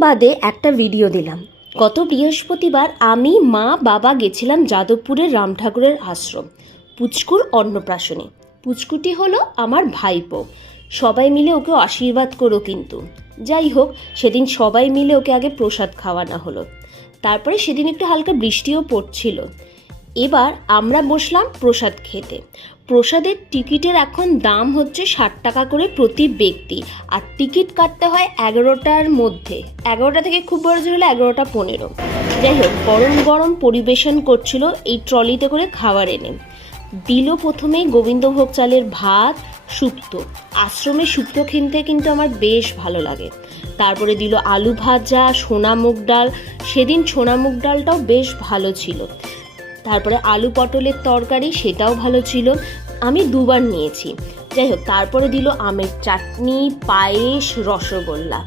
বাদে একটা ভিডিও দিলাম। গত বৃহস্পতিবার আমি, মা, বাবা গেছিলাম যাদবপুরের রাম ঠাকুরের আশ্রম পুচকুর অন্নপ্রাশনে। পুচকুটি হলো আমার ভাইপো। সবাই মিলে ওকে আশীর্বাদ করো কিন্তু। যাই হোক, সেদিন সবাই মিলে ওকে আগে প্রসাদ খাওয়ানো হলো। তারপরে সেদিন একটু হালকা বৃষ্টিও পড়ছিল। এবার আমরা বসলাম প্রসাদ খেতে। প্রসাদের টিকিটের এখন দাম হচ্ছে 60 টাকা করে প্রতি ব্যক্তি, আর টিকিট কাটতে হয় 11টার মধ্যে। 11টা থেকে খুব বড় জোর হলে 11টা 15। যাই হোক, গরম গরম পরিবেশন করছিল এই ট্রলিতে করে খাবার এনে। দিল প্রথমেই গোবিন্দভোগ চালের ভাত, শুক্তো। আশ্রমে শুক্তো খেতে কিন্তু আমার বেশ ভালো লাগে। তারপরে দিল আলু ভাজা, সোনা মুগ ডাল। সেদিন সোনা মুগ ডালটাও বেশ ভালো ছিল। তারপরে আলু পটলের তরকারি, সেটাও ভালো ছিল। আমি দুবার নিয়েছি। যাই হোক, তারপরে দিল আমের চাটনি, পায়েস, রসগোল্লা।